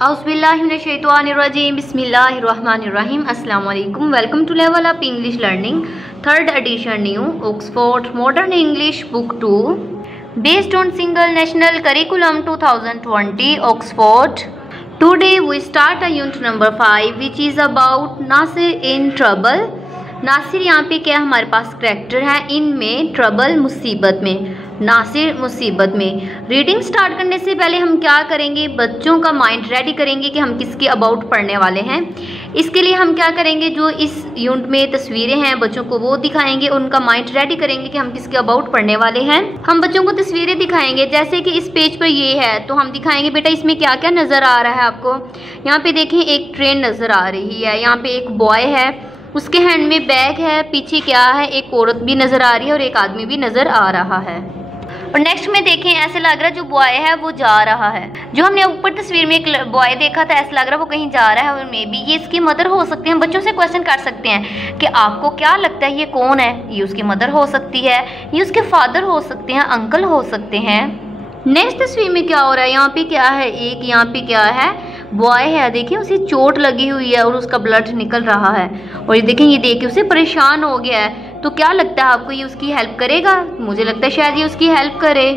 औज़ुबिल्लाहिमिनश्शैतानिर्रजीम बिस्मिल्लाहिर्रहमानिर्रहीम अस्सलाम वालेकुम। Welcome to level up English learning third edition new Oxford modern English book 2 based on single national curriculum 2020 Oxford. Today we start a unit number 5 which is about Nasir in trouble. Nasir यहाँ पे क्या हमारे पास character है, इनमें trouble मुसीबत में, नासिर मुसीबत में। रीडिंग स्टार्ट करने से पहले हम क्या करेंगे, बच्चों का माइंड रेडी करेंगे कि हम किसके अबाउट पढ़ने वाले हैं। इसके लिए हम क्या करेंगे, जो इस यूनिट में तस्वीरें हैं बच्चों को वो दिखाएंगे, उनका माइंड रेडी करेंगे कि हम किसके अबाउट पढ़ने वाले हैं। हम बच्चों को तस्वीरें दिखाएंगे, जैसे कि इस पेज पर ये है तो हम दिखाएंगे बेटा इसमें क्या क्या नज़र आ रहा है आपको। यहाँ पे देखें एक ट्रेन नज़र आ रही है, यहाँ पे एक बॉय है, उसके हैंड में बैग है, पीछे क्या है एक औरत भी नज़र आ रही है और एक आदमी भी नज़र आ रहा है। और नेक्स्ट में देखें ऐसे लग रहा है जो बॉय है वो जा रहा है, जो हमने ऊपर तस्वीर में एक बॉय देखा था ऐसा लग रहा है वो कहीं जा रहा है और मे बी ये इसकी मदर हो सकती है। हम बच्चों से क्वेश्चन कर सकते हैं कि आपको क्या लगता है ये कौन है, ये उसकी मदर हो सकती है, ये उसके फादर हो सकते हैं, अंकल हो सकते हैं। नेक्स्ट तस्वीर में क्या हो रहा है, यहाँ पे क्या है, एक यहाँ पे क्या है बॉय है, देखिए उसे चोट लगी हुई है और उसका ब्लड निकल रहा है और ये देखें ये देख के उसे परेशान हो गया है। तो क्या लगता है आपको ये उसकी हेल्प करेगा? मुझे लगता है शायद ये उसकी हेल्प करे।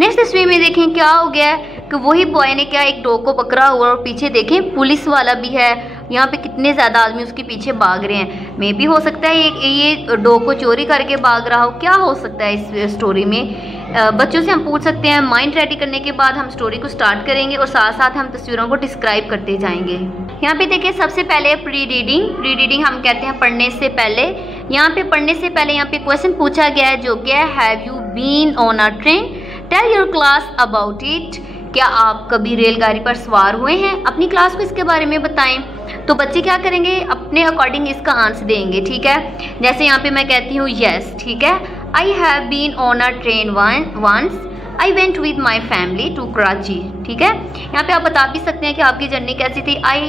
नेक्स्ट तस्वीर में देखें क्या हो गया है कि वही बॉय ने क्या एक डॉग को पकड़ा हुआ और पीछे देखें पुलिस वाला भी है। यहाँ पे कितने ज़्यादा आदमी उसके पीछे भाग रहे हैं। मे भी हो सकता है ये डॉग को चोरी करके भाग रहा हो, क्या हो सकता है इस स्टोरी में। बच्चों से हम पूछ सकते हैं। माइंड रेडी करने के बाद हम स्टोरी को स्टार्ट करेंगे और साथ साथ हम तस्वीरों को डिस्क्राइब करते जाएंगे। यहाँ पे देखिए सबसे पहले प्री रीडिंग हम कहते हैं पढ़ने से पहले। यहाँ पे पढ़ने से पहले यहाँ पे क्वेश्चन पूछा गया है जो क्या है, have you been on a train, tell your class about it. क्या आप कभी रेलगाड़ी पर सवार हुए हैं, अपनी क्लास को इसके बारे में बताएं। तो बच्चे क्या करेंगे, अपने अकॉर्डिंग इसका आंसर देंगे, ठीक है। जैसे यहाँ पे मैं कहती हूँ यस, ठीक है, I have been on a train once, I went with my family to Karachi, ठीक है। यहाँ पे आप बता भी सकते हैं कि आपकी जर्नी कैसी थी। I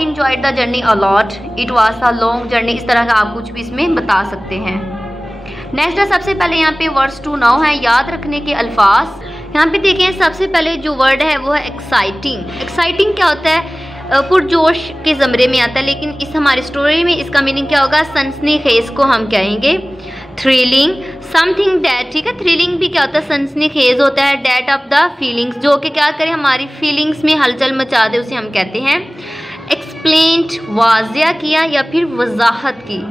enjoyed the journey a lot, it was a long journey, इस तरह का आप कुछ भी इसमें बता सकते हैं। नेक्स्ट है सबसे पहले यहाँ पे वर्ड्स टू नाउ है, याद रखने के अल्फाज। यहाँ पे देखें सबसे पहले जो वर्ड है वो है एक्साइटिंग। एक्साइटिंग क्या होता है, पुरजोश के ज़मरे में आता है, लेकिन इस हमारी स्टोरी में इसका मीनिंग क्या होगा, सनसनीखेज को हम कहेंगे थ्रिलिंग, समथिंग दैट, ठीक है। थ्रिलिंग भी क्या होता है, सनसनीखेज होता है। डेट ऑफ द फीलिंग्स, जो कि क्या करे हमारी फीलिंग्स में हलचल मचा दे, उसे हम कहते हैं एक्सप्लेन्ड, वाज़िया किया या फिर वजाहत की।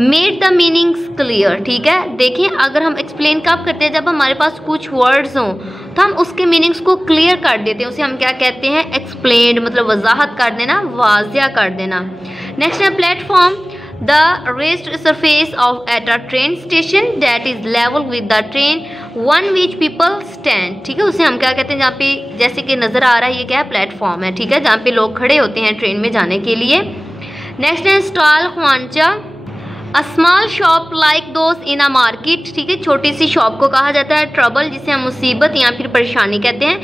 मेड द मीनिंग्स क्लियर, ठीक है। देखें अगर हम एक्सप्लेन कब करते हैं, जब हमारे पास कुछ वर्ड्स हों तो हम उसके मीनिंग्स को क्लियर कर देते हैं, उसे हम क्या कहते हैं एक्सप्लेन्ड, मतलब वजाहत कर देना, वाज़िया कर देना। नेक्स्ट है platform, the raised surface of at a train station that is level with the train one which people stand, ठीक है। उसे हम क्या कहते हैं, जहाँ पे जैसे कि नज़र आ रहा है ये क्या है प्लेटफॉर्म है, ठीक है, जहाँ पे लोग खड़े होते हैं ट्रेन में जाने के लिए। नेक्स्ट है स्टॉल ख्वांचा, a small shop like those in a market, ठीक है, छोटी सी शॉप को कहा जाता है ट्रबल, जिसे हम मुसीबत या फिर परेशानी कहते हैं।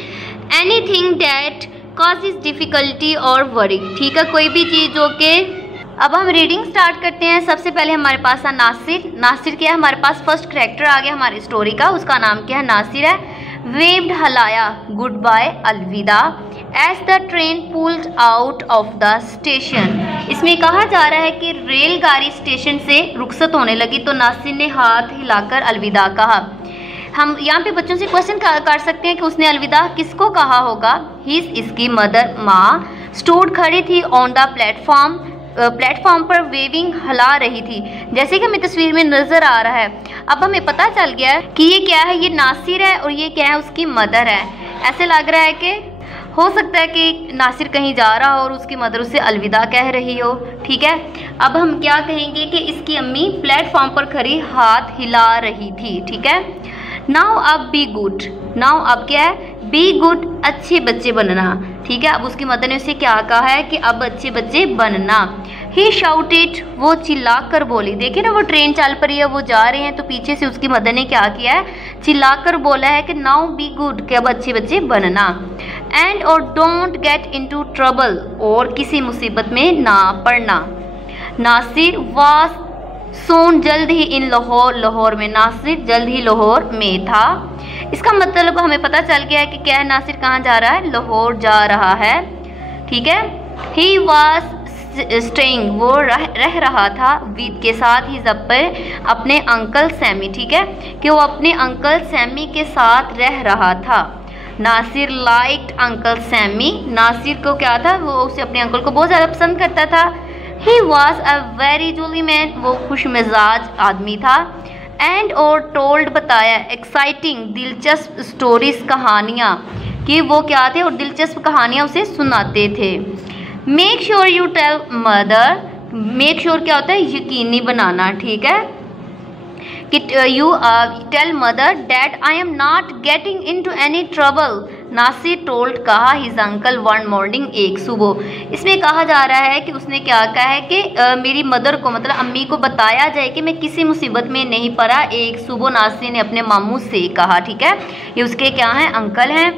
एनीथिंग दैट कॉजेज डिफ़िकल्टी और वरी, ठीक है, कोई भी चीज़ जो कि। अब हम रीडिंग स्टार्ट करते हैं। सबसे पहले हमारे पास है नासिर। नासिर क्या है, हमारे पास फर्स्ट करैक्टर आ गया हमारी स्टोरी का, उसका नाम क्या है, नासिर है। वेव्ड हलाया, गुड बाय, अलविदा, as the train pulled out of the station. इसमें कहा जा रहा है कि रेलगाड़ी स्टेशन से रुखसत होने लगी तो नासिर ने हाथ हिलाकर अलविदा कहा। हम यहाँ पे बच्चों से क्वेश्चन कर सकते हैं कि उसने अलविदा किसको कहा होगा। हिज, इसकी मदर, माँ, स्टूड, खड़ी थी, ऑन द प्लेटफॉर्म पर वेविंग, हला रही थी, जैसे कि हमें तस्वीर में नज़र आ रहा है। अब हमें पता चल गया है कि ये क्या है, ये नासिर है और ये क्या है उसकी मदर है। ऐसे लग रहा है कि हो सकता है कि नासिर कहीं जा रहा हो और उसकी मदर उसे अलविदा कह रही हो, ठीक है। अब हम क्या कहेंगे कि इसकी अम्मी प्लेटफॉर्म पर खड़ी हाथ हिला रही थी, ठीक है। नाउ अब बी गुड, नाउ अब क्या है, बी गुड, अच्छे बच्चे बनना, ठीक है। अब उसकी मदर ने उसे क्या कहा है कि अब अच्छे बच्चे बनना। ही शाउटेड, वो चिल्लाकर बोली। देखिए ना वो ट्रेन चल पड़ी है, वो जा रहे हैं तो पीछे से उसकी मदर ने क्या किया है, चिल्लाकर बोला है कि नाउ बी गुड, कि अब अच्छे बच्चे बनना। एंड और डोंट गेट इनटू ट्रबल, और किसी मुसीबत में ना पड़ना। नासिर वाज सोन, जल्द ही इन लाहौर, लाहौर में, नासिर जल्द ही लाहौर में था। इसका मतलब हमें पता चल गया है कि क्या है, नासिर कहाँ जा रहा है, लाहौर जा रहा है। ठीक है, ही वॉज स्टेइंग, वो रह रहा था, विद के साथ ही जब पर अपने अंकल सैमी। ठीक है, कि वो अपने अंकल सैमी के साथ रह रहा था। Nasir liked uncle Sammy, Nasir को क्या था, वो उसे अपने अंकल को बहुत ज़्यादा पसंद करता था। He was a very jolly man, वो खुश मिजाज आदमी था। एंड और टोल्ड, बताया, एक्साइटिंग, दिलचस्प स्टोरीज, कहानियाँ, कि वो क्या थे और दिलचस्प कहानियाँ उसे सुनाते थे। Make sure you tell mother, make sure क्या होता है, यकीनी बनाना। ठीक है, कि you tell mother that I am not getting into any trouble, Nasir told, कहा हिज अंकल वन मॉर्निंग, एक सुबह। इसमें कहा जा रहा है कि उसने क्या कहा है कि मेरी मदर को, मतलब अम्मी को बताया जाए कि मैं किसी मुसीबत में नहीं पड़ा, एक सुबह नासिर ने अपने मामू से कहा। ठीक है, ये उसके क्या हैं, अंकल हैं।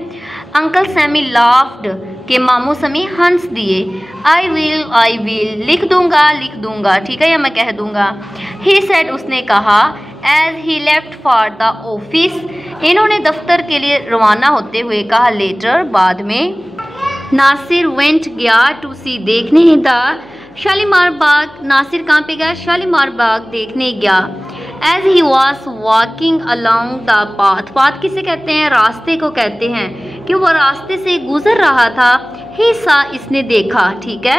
अंकल सैमी लाफ्ड, के मामू समी हंस दिए। आई विल, लिख दूंगा। ठीक है, या मैं कह दूंगा। ही सेड, उसने कहा। As he left for the office, इन्होंने दफ्तर के लिए रवाना होते हुए कहा। लेटर, बाद में। नासिर वेंट, गया, टू सी, देखने द शालीमार बाग, नासिर कहाँ पे गया, शालीमार बाग देखने गया। As he was walking along the path, path किसे कहते हैं, रास्ते को कहते हैं, कि वो रास्ते से गुजर रहा था। ही सा, इसने देखा। ठीक है,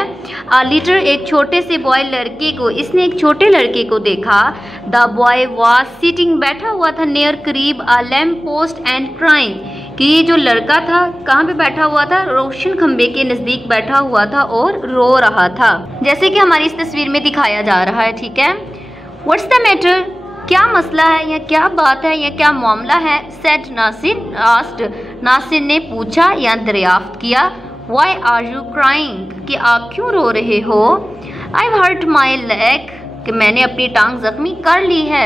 अ लिटिल, एक छोटे से बॉय, लड़के को, इसने एक छोटे लड़के को देखा। द बॉय वॉज सिटिंग, बैठा हुआ था, नियर, करीब, अ लैम्प पोस्ट एंड क्राइंग, कि ये जो लड़का था कहाँ पे बैठा हुआ था, रोशन खंबे के नज़दीक बैठा हुआ था और रो रहा था, जैसे कि हमारी इस तस्वीर में दिखाया जा रहा है। ठीक है, व्हाट्स द मैटर, क्या मसला है, या क्या बात है, या क्या मामला है। सेड नासिर, आस्क्ड, नासिर ने पूछा या दरियाफ्त किया। वाई आर यू क्राइंग, कि आप क्यों रो रहे हो। आई हर्ट माई लेग, कि मैंने अपनी टांग जख्मी कर ली है।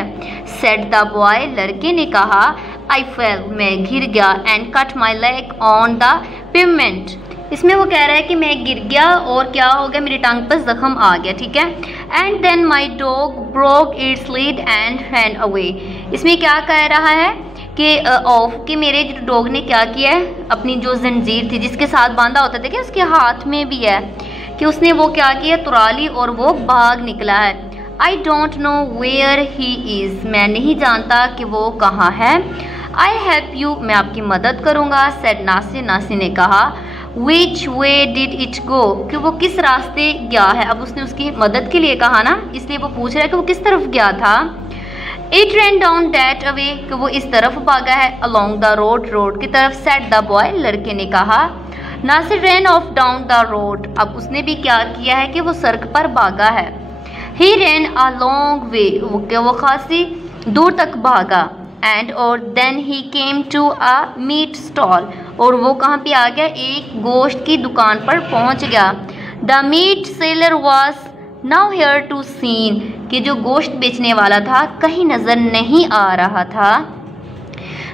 सेड द बॉय, लड़के ने कहा। आई फेल, मैं गिर गया। And cut my leg on the payment, इसमें वो कह रहा है कि मैं गिर गया और क्या हो गया, मेरी टांग पर जख्म आ गया। ठीक है, and then my dog broke its lead and हैंड अवे, इसमें क्या कह रहा है कि ऑफ, कि मेरे डॉग ने क्या किया है, अपनी जो जंजीर थी जिसके साथ बांधा होता था कि उसके हाथ में भी है, कि उसने वो क्या किया, तुरा ली और वो भाग निकला है। I don't know where he is, मैं नहीं जानता कि वो कहाँ है। आई हेल्प यू, मैं आपकी मदद करूँगा। सेड नासिर, नासिर ने कहा। विच वे डिड इट गो, कि वो किस रास्ते गया है। अब उसने उसकी मदद के लिए कहा ना, इसलिए वो पूछ रहा है कि वो किस तरफ गया था। It rain down that away, कि वो इस तरफ भागा है। अलॉन्ग द रोड, रोड की तरफ। सेड द बॉय, लड़के ने कहा। Nasir ran off down the road, अब उसने भी क्या किया है कि वो सड़क पर भागा है। ही रैन अ लॉन्ग वे, वो खासी दूर तक भागा। एंड और then he came to a meat stall, और वो कहाँ पे आ गया, एक गोश्त की दुकान पर पहुँच गया। The meat seller was nowhere to seen, कि जो गोश्त बेचने वाला था कहीं नज़र नहीं आ रहा था।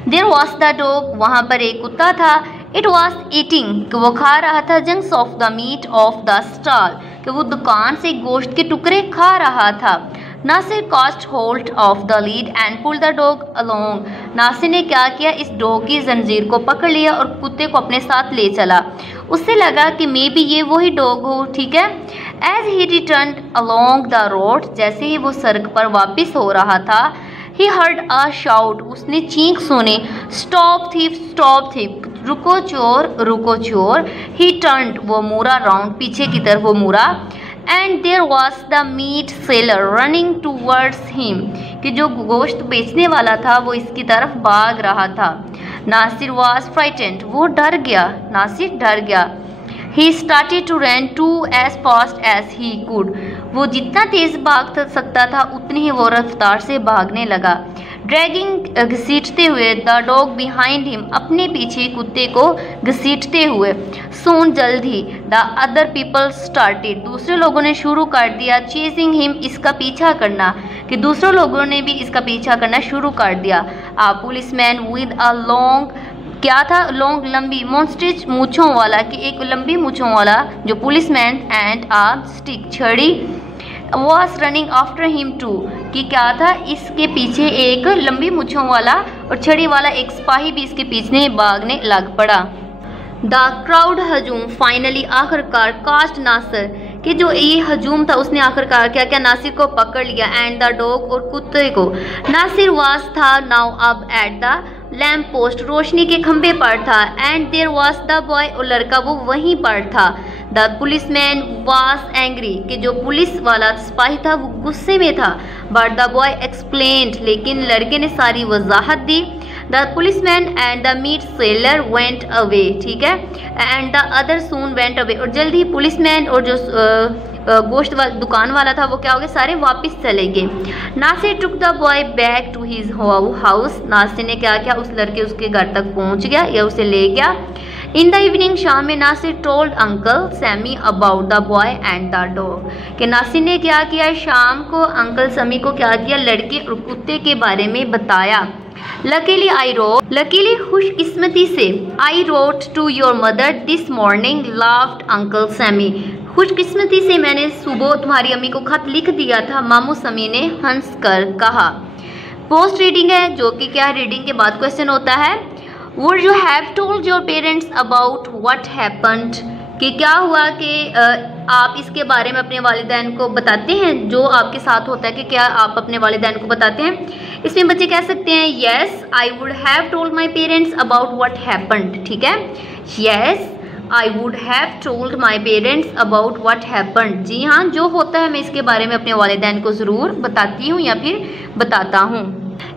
देयर वॉज द डॉग, वहाँ पर एक कुत्ता था। इट वॉज ईटिंग, कि वो खा रहा था। Chunks of the meat off the stall, कि वो दुकान से गोश्त के टुकड़े खा रहा था। Nasir caught hold of the lead and pull the dog along, Nasir ने क्या किया, इस डॉग की जंजीर को पकड़ लिया और कुत्ते को अपने साथ ले चला। उससे लगा कि मे बी ये वही डॉग हो। ठीक है, as he return along the road, जैसे ही वो सड़क पर वापस हो रहा था। ही हर्ड अ शाउट, उसने चीख सुनी। स्टॉप थीफ, रुको चोर, रुको चोर। ही टर्न्ड, वो मुड़ा राउंड, पीछे की तरफ वो मुड़ा। And there was the meat seller running towards him, कि जो गोश्त बेचने वाला था वो इसकी तरफ भाग रहा था। नासिर वॉज फ्राइटेंड, वो डर गया, नासिर डर गया। He started to run too as fast as he could, वो जितना तेज भाग सकता था उतनी ही वो रफ्तार से भागने लगा। ड्रैगिंग, घसीटते हुए, द डॉग बिहाइंड हिम, अपने पीछे कुत्ते को घसीटते हुए। सून, जल्द ही, द अदर पीपल स्टार्टेड, दूसरे लोगों ने शुरू कर दिया। चेजिंग हिम, इसका पीछा करना, कि दूसरे लोगों ने भी इसका पीछा करना शुरू कर दिया। आ पुलिसमैन विद अ लॉन्ग, क्या था, लॉन्ग, लंबी, मॉन्स्ट्रिच, मूछों वाला, कि एक लंबी मूछों वाला जो पुलिसमैन, एंड आ स्टिक, छड़ी, was running after him too, कि क्या था, इसके पीछे एक लंबी मूछों वाला और छड़ी वाला एक सिपाही भी इसके पीछे भागने लग पड़ा। द क्राउड हजूम फाइनली आखिरकार कास्ट नासिर कि जो ये हजूम था उसने आखिरकार क्या नासिर को पकड़ लिया एंड द डॉग और कुत्ते को। नासिर वास था नाउ अब एट द लैम्प पोस्ट रोशनी के खंभे पर था and there was the boy और लड़का वो वहीं पर था। द पुलिसमैन वाज एंग्री कि जो पुलिस वाला सिपाही था वो गुस्से में था। बट द बॉय एक्सप्लेन्ड लेकिन लड़के ने सारी वजाहत दी। The policeman and the meat seller went away, ठीक है, and the other soon went away और जल्द ही पुलिसमैन और जो गोश्त दुकान वाला था वो क्या हो गया, सारे वापस चले गए। Nasir took the boy back to his house. Nasir ने क्या किया, उस लड़के उसके घर तक पहुंच गया या उसे ले गया। इन द इवनिंग शाम में Nasir told uncle Sammy about the boy and the dog कि नासिर ने क्या किया, शाम को अंकल समी को क्या किया, लड़के और कुत्ते के बारे में बताया। लकीली खुशकिस्मती से I wrote to your mother this morning laughed uncle Sammy. खुशकिस्मती से मैंने सुबह तुम्हारी अम्मी को खत लिख दिया था, मामू समी ने हंस कर कहा। पोस्ट रीडिंग है जो कि क्या रीडिंग के बाद क्वेश्चन होता है, would you have told your parents about what happened कि क्या हुआ कि आप इसके बारे में अपने वालिदैन को बताते हैं जो आपके साथ होता है, कि क्या आप अपने वालिदैन को बताते हैं। इसमें बच्चे कह सकते हैं yes I would have told my parents about what happened, ठीक है, yes I would have told my parents about what happened. जी हाँ, जो होता है मैं इसके बारे में अपने वालिदैन को ज़रूर बताती हूँ या फिर बताता हूँ।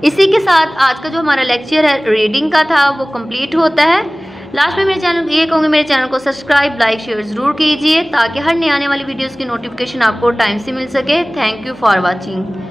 इसी के साथ आज का जो हमारा लेक्चर है रीडिंग का था वो कंप्लीट होता है। लास्ट में मेरे चैनल ये कहूँगी, मेरे चैनल को सब्सक्राइब लाइक शेयर ज़रूर कीजिए ताकि हर नए आने वाली वीडियोज़ की नोटिफिकेशन आपको टाइम से मिल सके। Thank you for watching.